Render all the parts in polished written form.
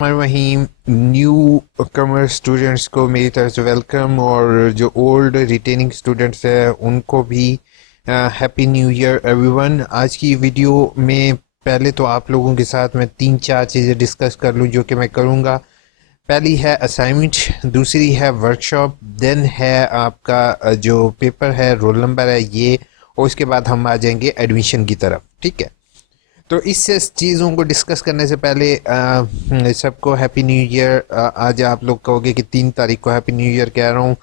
वहीं न्यू कमर स्टूडेंट्स को मेरी तरफ से वेलकम, और जो ओल्ड रिटेनिंग स्टूडेंट्स हैं उनको भी हैप्पी न्यू ईयर एवरीवन। आज की वीडियो में पहले तो आप लोगों के साथ मैं 3-4 चीज़ें डिस्कस कर लूँ जो कि मैं करूँगा। पहली है असाइनमेंट, दूसरी है वर्कशॉप, देन है आपका जो पेपर है, रोल नंबर है ये, और उसके बाद हम आ जाएंगे एडमिशन की तरफ। ठीक है, तो इस चीज़ों को डिस्कस करने से पहले सबको हैप्पी न्यू ईयर। आज आप लोग कहोगे कि 3 तारीख को हैप्पी न्यू ईयर कह रहा हूँ।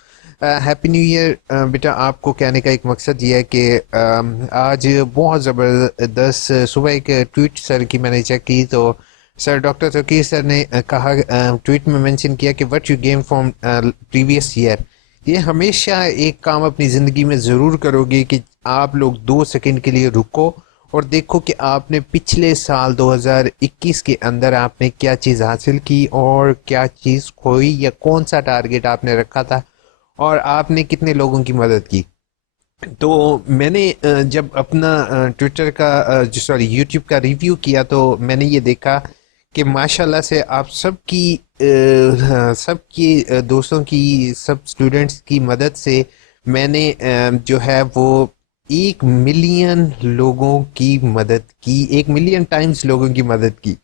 हैप्पी न्यू ईयर बेटा, आपको कहने का एक मकसद ये है कि आज बहुत ज़बरदस्त सुबह एक ट्वीट सर की मैंने चेक की, तो सर डॉक्टर तकीर सर ने कहा, ट्वीट में मेंशन किया कि what you gain from previous year. ये हमेशा एक काम अपनी ज़िंदगी में ज़रूर करोगे कि आप लोग 2 सेकंड के लिए रुको और देखो कि आपने पिछले साल 2021 के अंदर आपने क्या चीज़ हासिल की और क्या चीज़ खोई, या कौन सा टारगेट आपने रखा था और आपने कितने लोगों की मदद की। तो मैंने जब अपना ट्विटर का यूट्यूब का रिव्यू किया तो मैंने ये देखा कि माशाल्लाह से आप सबकी दोस्तों की, सब स्टूडेंट्स की मदद से मैंने जो है वो 1 मिलियन लोगों की मदद की, 1 मिलियन टाइम्स लोगों की मदद की।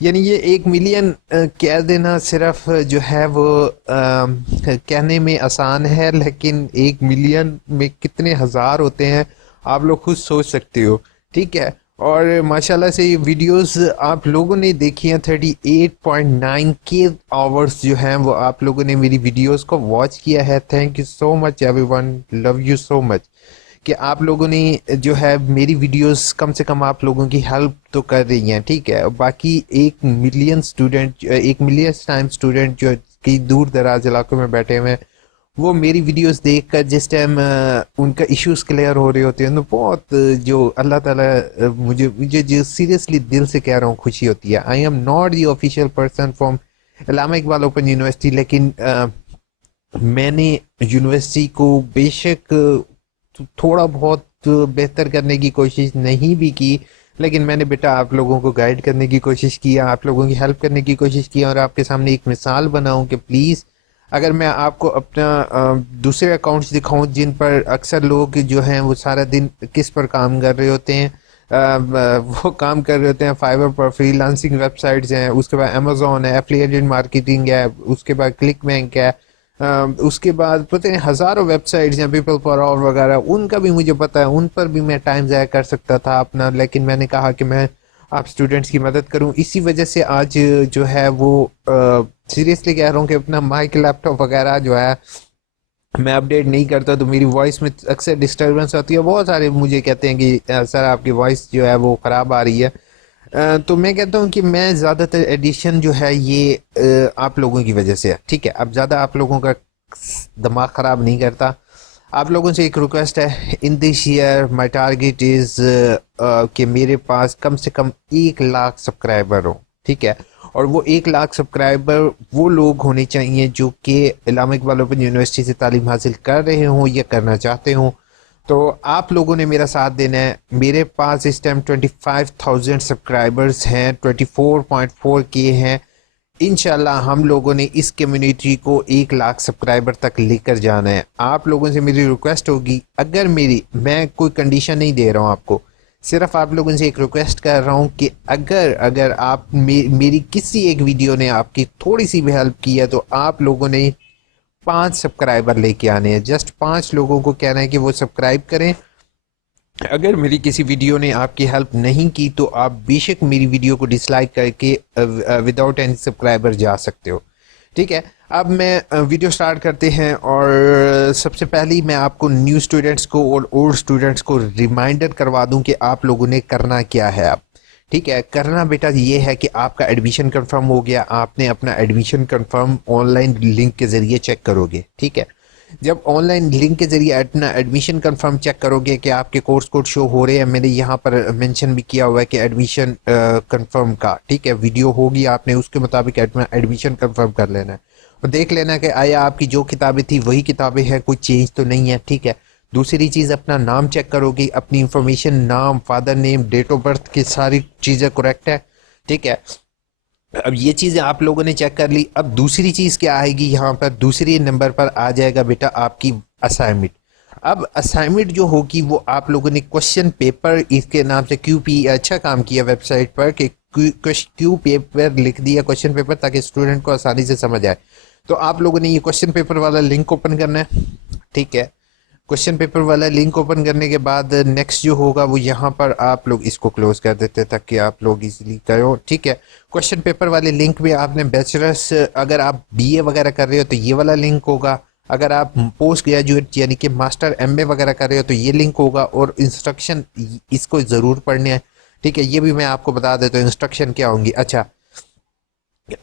यानी ये 1 मिलियन कह देना सिर्फ जो है वो कहने में आसान है, लेकिन 1 मिलियन में कितने हज़ार होते हैं आप लोग खुद सोच सकते हो। ठीक है, और माशाल्लाह से ये वीडियोस आप लोगों ने देखी हैं। 38.9 के आवर्स जो हैं वो आप लोगों ने मेरी वीडियोस को वॉच किया है। Thank you so much everyone, love you so much कि आप लोगों ने जो है मेरी वीडियोस कम से कम आप लोगों की हेल्प तो कर रही हैं। ठीक है, बाकी 1 million student, 1 million time student जो कि दूर दराज इलाकों में बैठे हुए हैं, वो मेरी वीडियोस देखकर जिस टाइम उनका इश्यूज क्लियर हो रहे होते हैं तो बहुत जो अल्लाह ताला मुझे जो सीरियसली दिल से कह रहा हूँ खुशी होती है। I am not the official person from Allama Iqbal open university, लेकिन मैंने यूनिवर्सिटी को बेशक थोड़ा बहुत बेहतर करने की कोशिश नहीं भी की, लेकिन मैंने बेटा आप लोगों को गाइड करने की कोशिश की, आप लोगों की हेल्प करने की कोशिश की, और आपके सामने एक मिसाल बनाऊं कि प्लीज़ अगर मैं आपको अपना दूसरे अकाउंट्स दिखाऊं जिन पर अक्सर लोग जो हैं वो सारा दिन किस पर काम कर रहे होते हैं, वो काम कर रहे होते हैं फाइवर पर, फ्रीलांसिंग वेबसाइट्स हैं, उसके बाद अमेजोन है, एफिलिएटेड मार्केटिंग है, उसके बाद क्लिक बैंक है, उसके बाद पता नहीं हज़ारों वेबसाइट्स हैं, पीपल फॉर ऑल वगैरह, उनका भी मुझे पता है, उन पर भी मैं टाइम ज़ाया कर सकता था अपना, लेकिन मैंने कहा कि मैं आप स्टूडेंट्स की मदद करूं। इसी वजह से आज जो है वो सीरियसली कह रहा हूं कि अपना माइक, लैपटॉप वगैरह जो है मैं अपडेट नहीं करता, तो मेरी वॉइस में अक्सर डिस्टर्बेंस होती है। बहुत सारे मुझे कहते हैं कि सर आपकी वॉइस जो है वो ख़राब आ रही है। तो मैं कहता हूँ कि मैं ज़्यादातर एडिशन जो है ये आप लोगों की वजह से है। ठीक है, अब ज़्यादा आप लोगों का दिमाग ख़राब नहीं करता। आप लोगों से एक रिक्वेस्ट है, in this year my target is कि मेरे पास कम से कम 1 लाख सब्सक्राइबर हो। ठीक है, और वो 1 लाख सब्सक्राइबर वो लोग होने चाहिए जो कि अल्लामा इकबाल ओपन यूनिवर्सिटी से तालीम हासिल कर रहे हों या करना चाहते हों। तो आप लोगों ने मेरा साथ देना है। मेरे पास इस टाइम 25,000 सब्सक्राइबर्स हैं, 24.4 के हैं। इंशाल्लाह हम लोगों ने इस कम्युनिटी को 1 लाख सब्सक्राइबर तक लेकर जाना है। आप लोगों से मेरी रिक्वेस्ट होगी, अगर मैं कोई कंडीशन नहीं दे रहा हूँ आपको, सिर्फ आप लोगों से एक रिक्वेस्ट कर रहा हूँ कि अगर आप मेरी किसी एक वीडियो ने आपकी थोड़ी सी भी हेल्प की है तो आप लोगों ने 5 सब्सक्राइबर लेके आने हैं। जस्ट 5 लोगों को कहना है कि वो सब्सक्राइब करें। अगर मेरी किसी वीडियो ने आपकी हेल्प नहीं की तो आप बेशक मेरी वीडियो को डिसलाइक करके विदाउट एनी सब्सक्राइबर जा सकते हो। ठीक है, अब मैं वीडियो स्टार्ट करते हैं, और सबसे पहले मैं आपको न्यू स्टूडेंट्स को और ओल्ड स्टूडेंट्स को रिमाइंडर करवा दूं कि आप लोगों ने करना क्या है। अब ठीक है, करना बेटा ये है कि आपका एडमिशन कंफर्म हो गया, आपने अपना एडमिशन कंफर्म ऑनलाइन लिंक के ज़रिए चेक करोगे। ठीक है, जब ऑनलाइन लिंक के ज़रिए अपना एडमिशन कंफर्म चेक करोगे कि आपके कोर्स कोड शो हो रहे हैं, मैंने यहाँ पर मेंशन भी किया हुआ है कि एडमिशन कंफर्म का। ठीक है, वीडियो होगी, आपने उसके मुताबिक एडमिशन कंफर्म कर लेना है और देख लेना कि आया आपकी जो किताबें थी वही किताबें हैं, कोई चेंज तो नहीं है। ठीक है, दूसरी चीज़ अपना नाम चेक करोगे, अपनी इंफॉर्मेशन, नाम, father name, date of birth की सारी चीज़ें करेक्ट है। ठीक है, अब ये चीज़ें आप लोगों ने चेक कर ली। अब दूसरी चीज़ क्या आएगी यहाँ पर, दूसरी नंबर पर आ जाएगा बेटा आपकी असाइनमेंट। अब असाइनमेंट जो होगी वो आप लोगों ने क्वेश्चन पेपर, इसके नाम से क्यूपी, अच्छा काम किया वेबसाइट पर कि क्यू पेपर लिख दिया, क्वेश्चन पेपर, ताकि स्टूडेंट को आसानी से समझ आए। तो आप लोगों ने ये क्वेश्चन पेपर वाला लिंक ओपन करना है, ठीक है। क्वेश्चन पेपर वाला लिंक ओपन करने के बाद नेक्स्ट जो होगा वो यहाँ पर आप लोग इसको क्लोज कर देते हैं ताकि आप लोग इजीली करो, ठीक है। क्वेश्चन पेपर वाले लिंक में आपने बैचलर्स, अगर आप बीए वगैरह कर रहे हो तो ये वाला लिंक होगा, अगर आप पोस्ट ग्रेजुएट यानी कि मास्टर एमए वगैरह कर रहे हो तो ये लिंक होगा, और इंस्ट्रक्शन इसको ज़रूर पढ़ने हैं, ठीक है। ये भी मैं आपको बता देता हूँ इंस्ट्रक्शन क्या होंगी। अच्छा,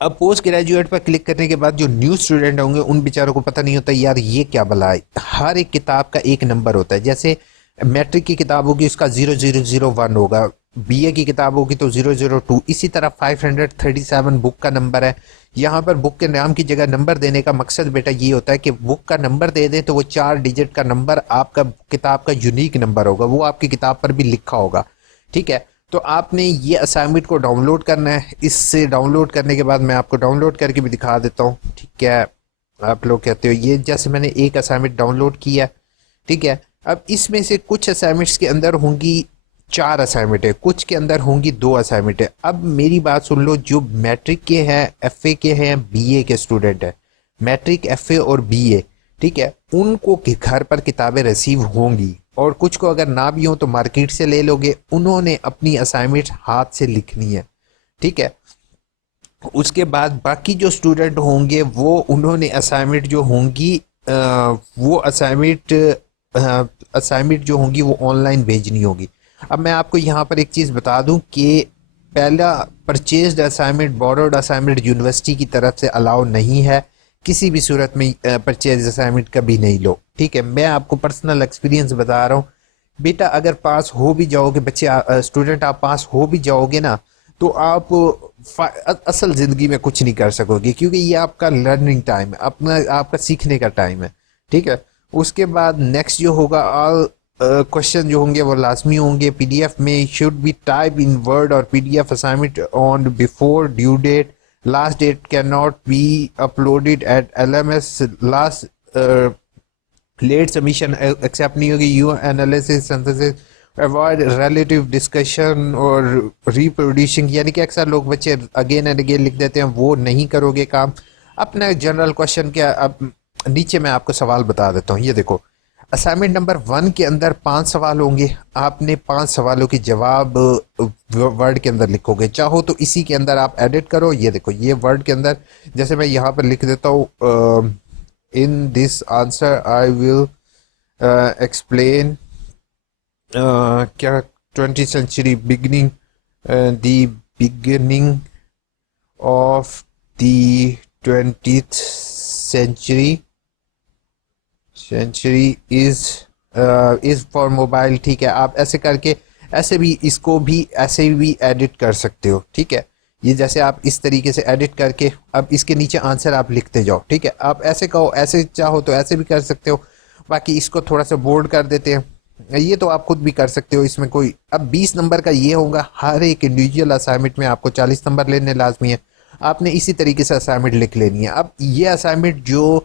अब पोस्ट ग्रेजुएट पर क्लिक करने के बाद जो न्यू स्टूडेंट होंगे उन बेचारों को पता नहीं होता यार ये क्या भला है। हर एक किताब का एक नंबर होता है, जैसे मैट्रिक की किताब होगी उसका 0001 होगा, बीए की किताब होगी तो 002, इसी तरह 537 बुक का नंबर है। यहाँ पर बुक के नाम की जगह नंबर देने का मकसद बेटा ये होता है कि बुक का नंबर दे दें तो वो 4 डिजिट का नंबर आपका किताब का यूनिक नंबर होगा, वो आपकी किताब पर भी लिखा होगा, ठीक है। तो आपने ये असाइनमेंट को डाउनलोड करना है। इससे डाउनलोड करने के बाद मैं आपको डाउनलोड करके भी दिखा देता हूँ, ठीक है। आप लोग कहते हो ये, जैसे मैंने एक असाइनमेंट डाउनलोड किया, ठीक है। अब इसमें से कुछ असाइनमेंट्स के अंदर होंगी 4 असाइनमेंट है, कुछ के अंदर होंगी 2 असाइनमेंट है। अब मेरी बात सुन लो, जो मैट्रिक के हैं, एफए के हैं, बीए के स्टूडेंट हैं, मैट्रिक, एफए और बीए, ठीक है, उनको घर पर किताबें रिसीव होंगी, और कुछ को अगर ना भी हो तो मार्केट से ले लोगे। उन्होंने अपनी असाइनमेंट हाथ से लिखनी है, ठीक है। उसके बाद बाकी जो स्टूडेंट होंगे वो, उन्होंने असाइनमेंट जो होंगी वो असाइनमेंट जो होंगी वो ऑनलाइन भेजनी होगी। अब मैं आपको यहाँ पर एक चीज़ बता दूं कि पहला, purchased assignment, borrowed assignment university की तरफ से अलाउ नहीं है, किसी भी सूरत में परचेज असाइनमेंट कभी नहीं लो, ठीक है। मैं आपको पर्सनल एक्सपीरियंस बता रहा हूँ बेटा, अगर पास हो भी जाओगे बच्चे, स्टूडेंट आप पास हो भी जाओगे ना, तो आप असल ज़िंदगी में कुछ नहीं कर सकोगे, क्योंकि ये आपका लर्निंग टाइम है, अपना आपका सीखने का टाइम है, ठीक है। उसके बाद नेक्स्ट जो होगा, ऑल क्वेश्चन जो होंगे वो लाजमी होंगे पीडीएफ में, should be type in word और PDF assignment on before due date, last date cannot be uploaded at LMS, last late submission accept नहीं होगी, you analysis synthesis avoid relative discussion और reproducing, यानी कि अक्सर लोग बच्चे अगेन एंड अगेन लिख देते हैं, वो नहीं करोगे काम अपना। जनरल क्वेश्चन क्या, अब नीचे मैं आपको सवाल बता देता हूँ, ये देखो असाइनमेंट नंबर 1 के अंदर 5 सवाल होंगे, आपने 5 सवालों के जवाब वर्ड के अंदर लिखोगे, चाहो तो इसी के अंदर आप एडिट करो। ये देखो, ये वर्ड के अंदर, जैसे मैं यहाँ पर लिख देता हूँ, in this answer I will explain क्या 20th century beginning, the beginning of the 20th century is for mobile, ठीक है। आप ऐसे करके ऐसे भी इसको भी ऐसे भी एडिट कर सकते हो, ठीक है। ये जैसे आप इस तरीके से एडिट करके अब इसके नीचे आंसर आप लिखते जाओ, ठीक है। आप ऐसे कहो, ऐसे चाहो तो ऐसे भी कर सकते हो, बाकी इसको थोड़ा सा बोल्ड कर देते हैं, ये तो आप खुद भी कर सकते हो, इसमें कोई। अब 20 नंबर का ये होगा, हर एक इंडिविजुअल असाइनमेंट में आपको 40 नंबर लेने लाजमी है, आपने इसी तरीके से असाइनमेंट लिख लेनी है। अब ये असाइनमेंट जो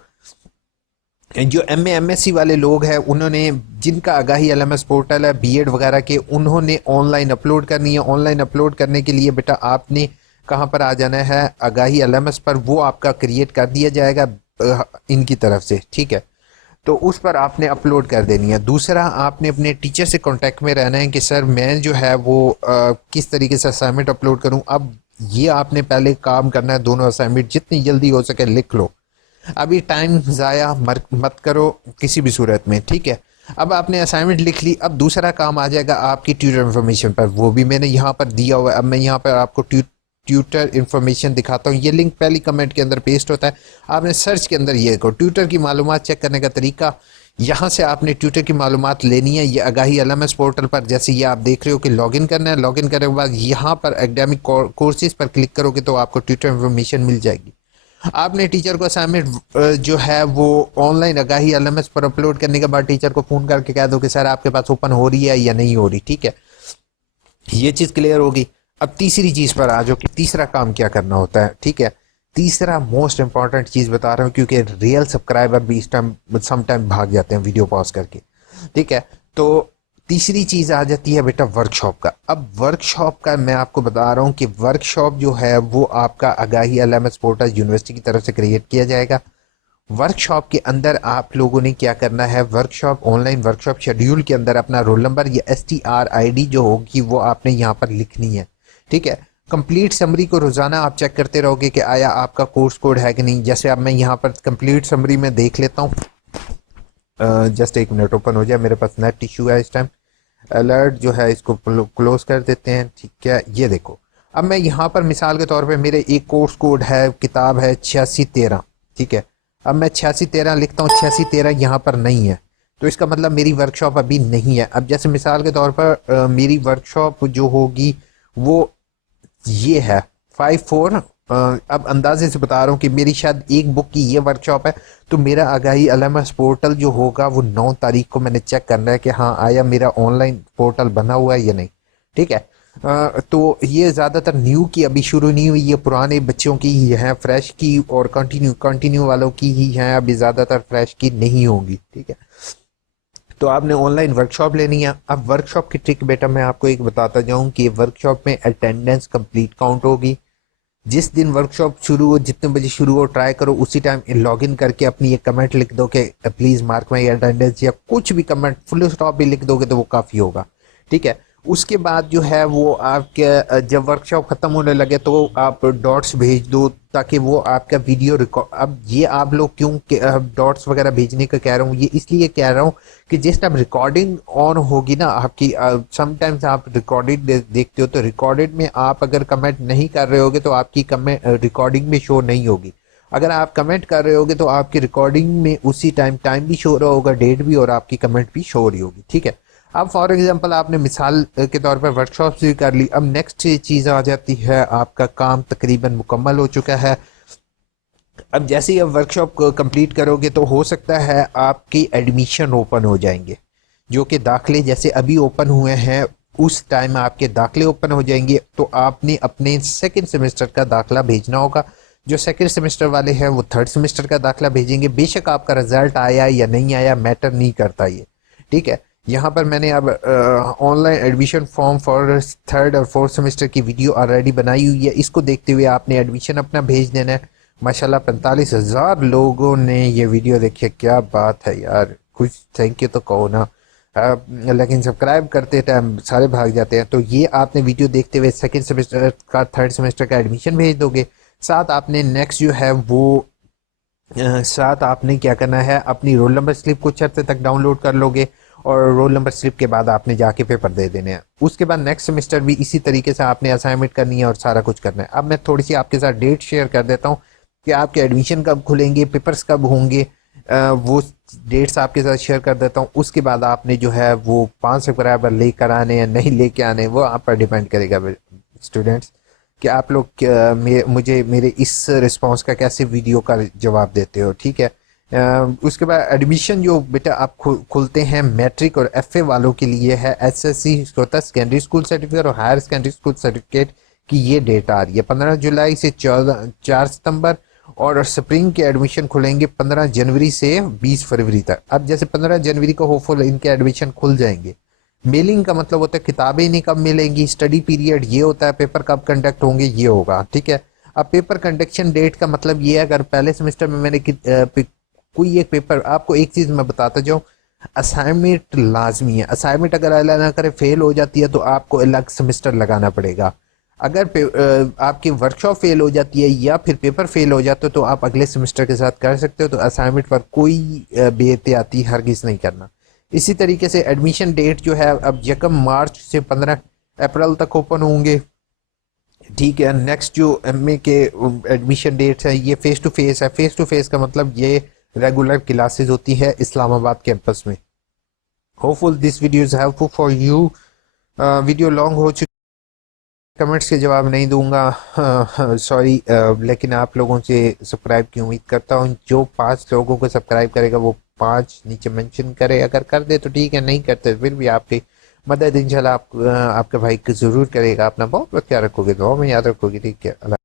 एमएससी वाले लोग हैं, उन्होंने, जिनका आगाही एलएमएस पोर्टल है बीएड वगैरह के, उन्होंने ऑनलाइन अपलोड करनी है। ऑनलाइन अपलोड करने के लिए बेटा आपने कहाँ पर आ जाना है, आगाही एलएमएस पर, वो आपका क्रिएट कर दिया जाएगा इनकी तरफ से, ठीक है। तो उस पर आपने अपलोड कर देनी है। दूसरा, आपने अपने टीचर से कांटेक्ट में रहना है कि सर मैं जो है वो किस तरीके से असाइनमेंट अपलोड करूं। अब ये आपने पहले काम करना है, दोनों असाइनमेंट जितनी जल्दी हो सके लिख लो, अभी टाइम ज़ाया मत करो किसी भी सूरत में, ठीक है। अब आपने असाइनमेंट लिख ली, अब दूसरा काम आ जाएगा आपकी ट्यूटर इन्फॉर्मेशन पर, वो भी मैंने यहाँ पर दिया हुआ है। अब मैं यहाँ पर आपको ट्यूटर इन्फॉर्मेशन दिखाता हूँ, ये लिंक पहली कमेंट के अंदर पेस्ट होता है। आपने सर्च के अंदर ये देखो, ट्यूटर की मालूमात चेक करने का तरीका, यहाँ से आपने ट्यूटर की मालूमात लेनी है। ये आगाही एलएमएस पोर्टल पर, जैसे ये आप देख रहे हो कि लॉगिन करना है, लॉगिन करने के बाद यहाँ पर एकेडमिक कोर्सेज पर क्लिक करोगे तो आपको ट्यूटर इन्फॉर्मेशन मिल जाएगी। आपने टीचर को असाइनमेंट जो है वो ऑनलाइन आगाही एलएमएस पर अपलोड करने के बाद टीचर को फ़ोन करके कह दो कि सर आपके पास ओपन हो रही है या नहीं हो रही, ठीक है। ये चीज़ क्लियर होगी। अब तीसरी चीज पर आ जाओ कि तीसरा काम क्या करना होता है। ठीक है, तीसरा मोस्ट इंपॉर्टेंट चीज बता रहा हूँ, क्योंकि रियल सब्सक्राइबर भी इस टाइम सम टाइम भाग जाते हैं वीडियो पॉज करके। ठीक है, तो तीसरी चीज आ जाती है बेटा वर्कशॉप का। अब वर्कशॉप का मैं आपको बता रहा हूँ कि वर्कशॉप जो है वो आपका आगाही एलएमएस पोर्टल यूनिवर्सिटी की तरफ से क्रिएट किया जाएगा। वर्कशॉप के अंदर आप लोगों ने क्या करना है, वर्कशॉप ऑनलाइन वर्कशॉप शेड्यूल के अंदर अपना रोल नंबर या STR ID जो होगी वो आपने यहाँ पर लिखनी है। ठीक है, कंप्लीट समरी को रोजाना आप चेक करते रहोगे कि आया आपका कोर्स कोड है कि नहीं। जैसे अब मैं यहाँ पर कंप्लीट समरी में देख लेता हूँ, जस्ट एक मिनट ओपन हो जाए, मेरे पास नेट इशू है इस टाइम। अलर्ट जो है इसको क्लोज कर देते हैं। ठीक है, ये देखो अब मैं यहाँ पर मिसाल के तौर पे मेरे एक कोर्स कोड है, किताब है 8613। ठीक है, अब मैं 8613 लिखता हूँ, 8613 यहाँ पर नहीं है, तो इसका मतलब मेरी वर्कशॉप अभी नहीं है। अब जैसे मिसाल के तौर पर मेरी वर्कशॉप जो होगी वो ये है 54। अब अंदाजे से बता रहा हूँ कि मेरी शायद एक बुक की ये वर्कशॉप है, तो मेरा आगाही एलएमएस पोर्टल जो होगा वो 9 तारीख को मैंने चेक करना है कि हाँ आया मेरा ऑनलाइन पोर्टल बना हुआ है या नहीं। ठीक है, तो ये ज़्यादातर न्यू की अभी शुरू नहीं हुई, ये पुराने बच्चों की ही है, फ्रेश की और कंटिन्यू वालों की ही है, अभी ज़्यादातर फ्रेश की नहीं होगी। ठीक है, तो आपने ऑनलाइन वर्कशॉप लेनी है। अब वर्कशॉप की ट्रिक बेटा मैं आपको एक बताता जाऊं कि वर्कशॉप में अटेंडेंस कंप्लीट काउंट होगी। जिस दिन वर्कशॉप शुरू हो, जितने बजे शुरू हो, ट्राई करो उसी टाइम लॉग इन करके अपनी एक कमेंट लिख दो कि प्लीज मार्क माई अटेंडेंस, या कुछ भी कमेंट फुल स्टॉप भी लिख दोगे तो वो काफ़ी होगा। ठीक है, उसके बाद जो है वो आपके जब वर्कशॉप खत्म होने लगे तो आप डॉट्स भेज दो, ताकि वो आपका वीडियो रिकॉर्ड। अब ये आप लोग क्यों डॉट्स वगैरह भेजने का कह रहा हूँ, ये इसलिए कह रहा हूँ कि जिस टाइम रिकॉर्डिंग ऑन होगी ना आपकी, समटाइम्स आप रिकॉर्डेड देखते हो, तो रिकॉर्डेड में आप अगर कमेंट नहीं कर रहे होगे तो आपकी कमेंट रिकॉर्डिंग में शो नहीं होगी। अगर आप कमेंट कर रहे होगे तो आपकी रिकॉर्डिंग में उसी टाइम भी शो रहा होगा, डेट भी, और आपकी कमेंट भी शो हो रही होगी। ठीक है, अब फॉर एग्जांपल आपने मिसाल के तौर पर वर्कशॉप भी कर ली। अब नेक्स्ट चीज़ आ जाती है, आपका काम तकरीबन मुकम्मल हो चुका है। अब जैसे ही आप वर्कशॉप को कंप्लीट करोगे तो हो सकता है आपकी एडमिशन ओपन हो जाएंगे, जो कि दाखले जैसे अभी ओपन हुए हैं उस टाइम आपके दाखले ओपन हो जाएंगे। तो आपने अपने सेकेंड सेमेस्टर का दाखला भेजना होगा। जो सेकेंड सेमेस्टर वाले हैं वो थर्ड सेमेस्टर का दाखला भेजेंगे। बेशक आपका रिजल्ट आया या नहीं आया मैटर नहीं करता ये। ठीक है, यहाँ पर मैंने अब online admission form for third और फोर्थ सेमेस्टर की वीडियो ऑलरेडी बनाई हुई है। इसको देखते हुए आपने एडमिशन अपना भेज देना है। माशाल्लाह 45,000 लोगों ने ये वीडियो देखी है, क्या बात है यार, कुछ थैंक यू तो कहो ना। लेकिन सब्सक्राइब करते टाइम सारे भाग जाते हैं। तो ये आपने वीडियो देखते हुए सेकेंड सेमेस्टर का थर्ड सेमेस्टर का एडमिशन भेज दोगे। साथ आपने नेक्स्ट जो है वो साथ आपने क्या करना है, अपनी रोल नंबर स्लिप कुछ हफ्ते तक डाउनलोड कर लोगे, और रोल नंबर स्लिप के बाद आपने जाके पेपर दे देने हैं। उसके बाद नेक्स्ट सेमेस्टर भी इसी तरीके से आपने असाइनमेंट करनी है और सारा कुछ करना है। अब मैं थोड़ी सी आपके साथ डेट शेयर कर देता हूँ कि आपके एडमिशन कब खुलेंगे, पेपर्स कब होंगे, वो डेट्स आपके साथ शेयर कर देता हूँ। उसके बाद आपने जो है वो 5 सब्सक्राइबर लेकर आने या नहीं लेके आने, वो आप पर डिपेंड करेगा स्टूडेंट्स, कि आप लोग मुझे मेरे इस रिस्पॉन्स का कैसे वीडियो का जवाब देते हो। ठीक है, उसके बाद एडमिशन जो बेटा आप खुलते हैं मैट्रिक और FA वालों के लिए है। SSC होता सेकेंडरी स्कूल सर्टिफिकेट और हायर सेकेंडरी स्कूल सर्टिफिकेट की ये डेट आ रही है 15 जुलाई से 4 सितंबर, और स्प्रिंग के एडमिशन खुलेंगे 15 जनवरी से 20 फरवरी तक। अब जैसे 15 जनवरी को होपफुल इनके एडमिशन खुल जाएंगे। मेलिंग का मतलब होता है किताबें इन्हें कब मिलेंगी, स्टडी पीरियड ये होता है, पेपर कब कंडक्ट होंगे ये होगा। ठीक है, अब पेपर कंडक्शन डेट का मतलब ये है, अगर पहले सेमेस्टर में मैंने कोई एक पेपर, आपको एक चीज़ मैं बताता जाऊँ, असाइनमेंट लाजमी है। असाइनमेंट अगर अल्लाह ना करे फेल हो जाती है तो आपको अलग सेमेस्टर लगाना पड़ेगा। अगर आपकी वर्कशॉप फेल हो जाती है या फिर पेपर फेल हो जाते हो तो आप अगले सेमेस्टर के साथ कर सकते हो। तो असाइनमेंट पर कोई बेहतियाती हरगिज़ नहीं करना। इसी तरीके से एडमिशन डेट जो है अब 1 मार्च से 15 अप्रैल तक ओपन होंगे। ठीक है, नेक्स्ट जो MA के एडमिशन डेट्स है ये फेस टू फेस है। फेस टू फेस का मतलब ये रेगुलर क्लासेस होती है इस्लामाबाद कैंपस में। Hopeful this video is helpful for you. Video long हो चुकी, कमेंट्स के जवाब नहीं दूंगा, सॉरी, लेकिन आप लोगों से सब्सक्राइब की उम्मीद करता हूँ। जो 5 लोगों को सब्सक्राइब करेगा वो 5 नीचे मेंशन करे, अगर कर दे तो ठीक है, नहीं करते फिर भी आपकी मदद इंशाल्लाह आपका भाई जरूर करेगा। अपना बहुत बहुत ख्याल रखोगे, दुआ में याद रखोगे। ठीक है।